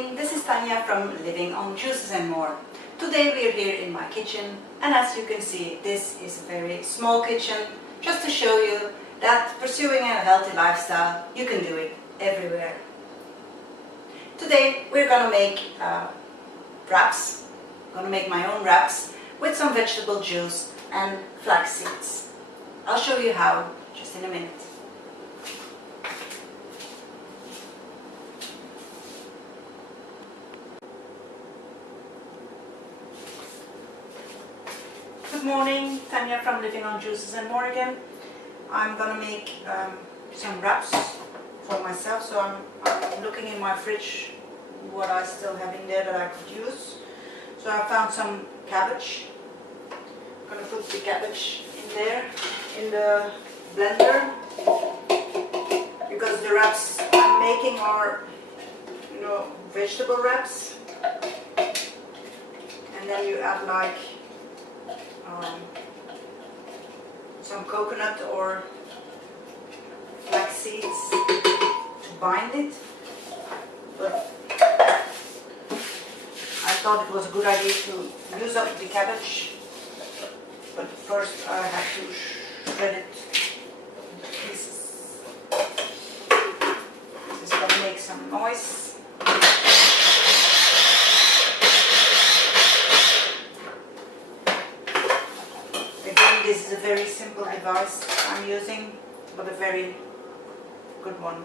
morning, this is Tanya from Living on Juices and More. Today we are here in my kitchen, and as you can see, this is a very small kitchen, just to show you that pursuing a healthy lifestyle, you can do it everywhere. Today we're gonna make wraps. I'm gonna make my own wraps with some vegetable juice and flax seeds. I'll show you how just in a minute. Good morning, Tanya from Living on Juices and More again. I'm gonna make some wraps for myself, so I'm looking in my fridge what I still have in there that I could use. So I found some cabbage. I'm gonna put the cabbage in there in the blender, because the wraps I'm making are, vegetable wraps, and then you add like some coconut or flax seeds to bind it. But I thought it was a good idea to use up the cabbage, but first I have to shred it into pieces. This is going to make some noise. Again, this is a very simple device I'm using, but a very good one.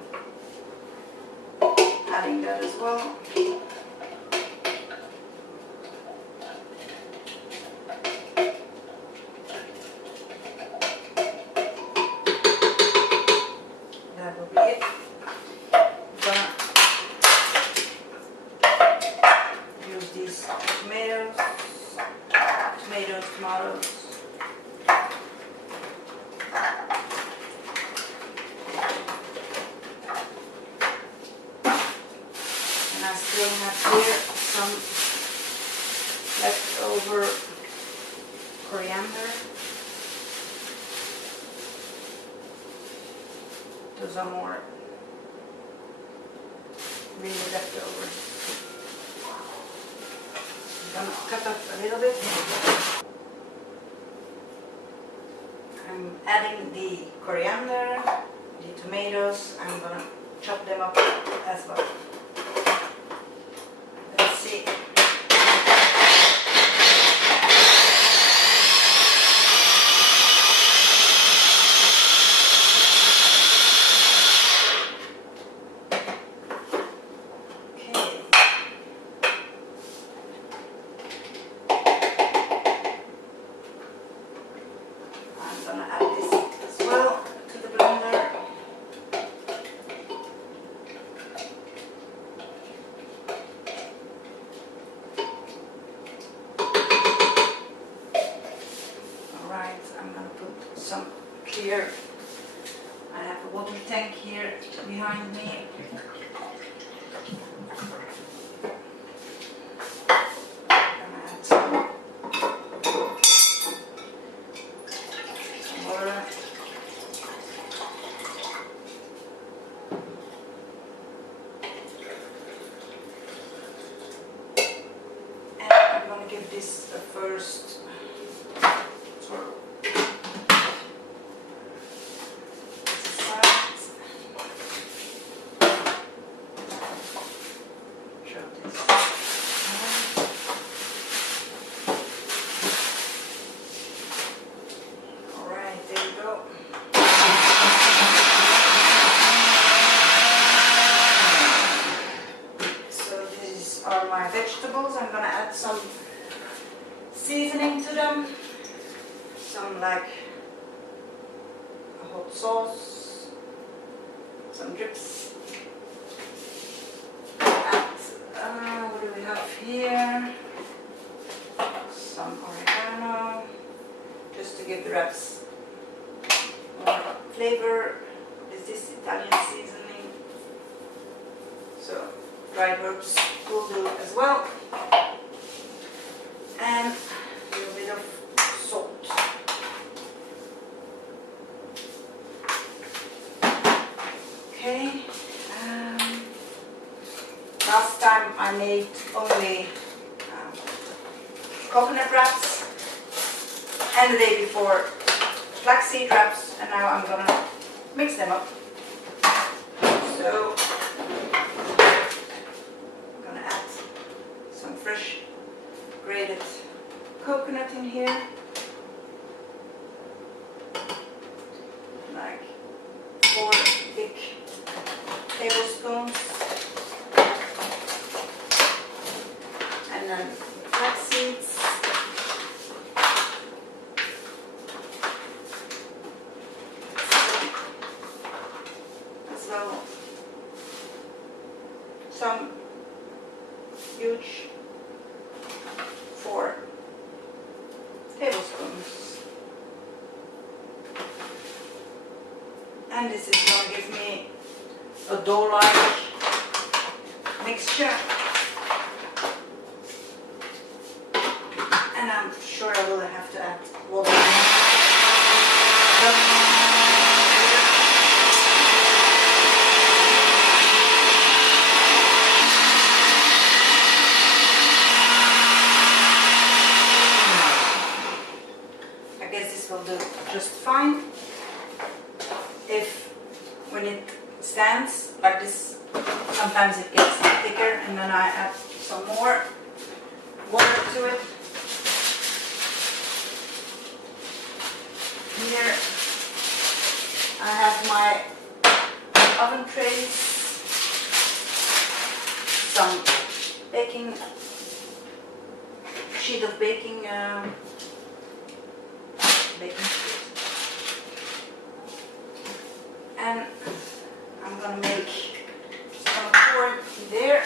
Adding that as well. That will be it. I'm gonna use these tomatoes. And I still have here some leftover coriander. Those are more really leftover. I'm gonna cut up a little bit. I'm adding the coriander, the tomatoes. I'm gonna chop them up as well. Let's see. I'm going to add this as well to the blender. Alright, I'm going to put some clear. I have a water tank here behind me. Give this a first swirl. Alright, there you go. So these are my vegetables. I'm gonna add some seasoning to them, some like a hot sauce, some drips, and what do we have here? Some oregano, just to give the wraps more flavor. Is this Italian seasoning? So dried herbs will do as well. And a little bit of salt. Okay. Last time I made only coconut wraps, and the day before flaxseed wraps, and now I'm gonna mix them up. So I'm gonna add some fresh grated coconut in here, like 4 big tablespoons, and then flax seeds, as well some huge 4 tablespoons, and this is going to give me a dough-like mixture, and I'm sure I will have to add water. I guess this will do just fine. If when it stands like this, sometimes it gets thicker, and then I add some more water to it. Here I have my oven trays, some sheet of baking sheet, and I'm gonna make some corn there.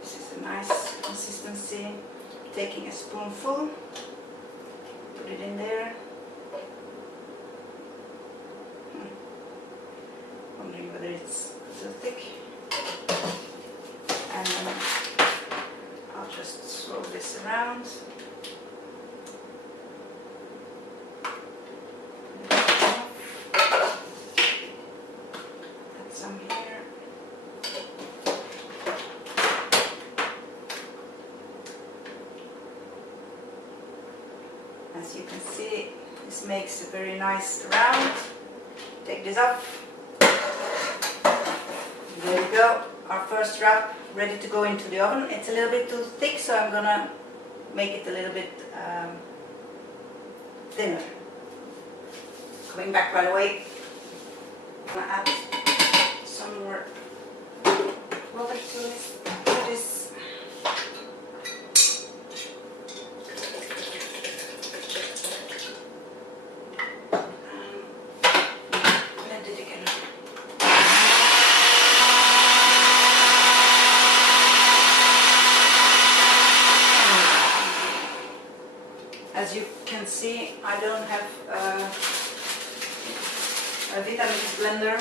This is a nice consistency. Taking a spoonful, put it in there. Wondering whether it's too thick. And then I'll just swirl this around. Add some here. As you can see, this makes a very nice round. Take this up. There we go. Our first wrap ready to go into the oven. It's a little bit too thick, so I'm gonna make it a little bit thinner. Coming back right away. I'm gonna add some more water to this. As you can see, I don't have a Vitamix blender.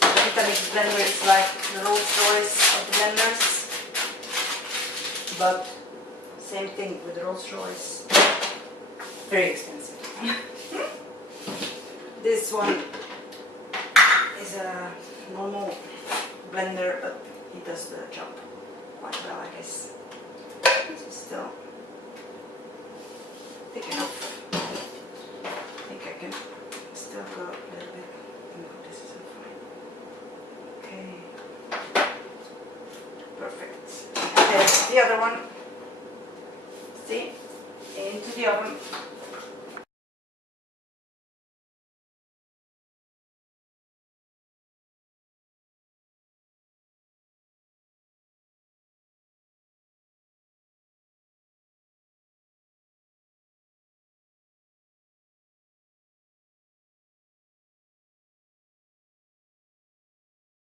The Vitamix blender is like the Rolls Royce of the blenders, but same thing with Rolls Royce, very expensive. This one is a normal blender, but it does the job quite well, I guess. This is still thick enough. I think I can still go a little bit. No, this isn't fine. Okay. Perfect. And there's the other one. See? Into the oven.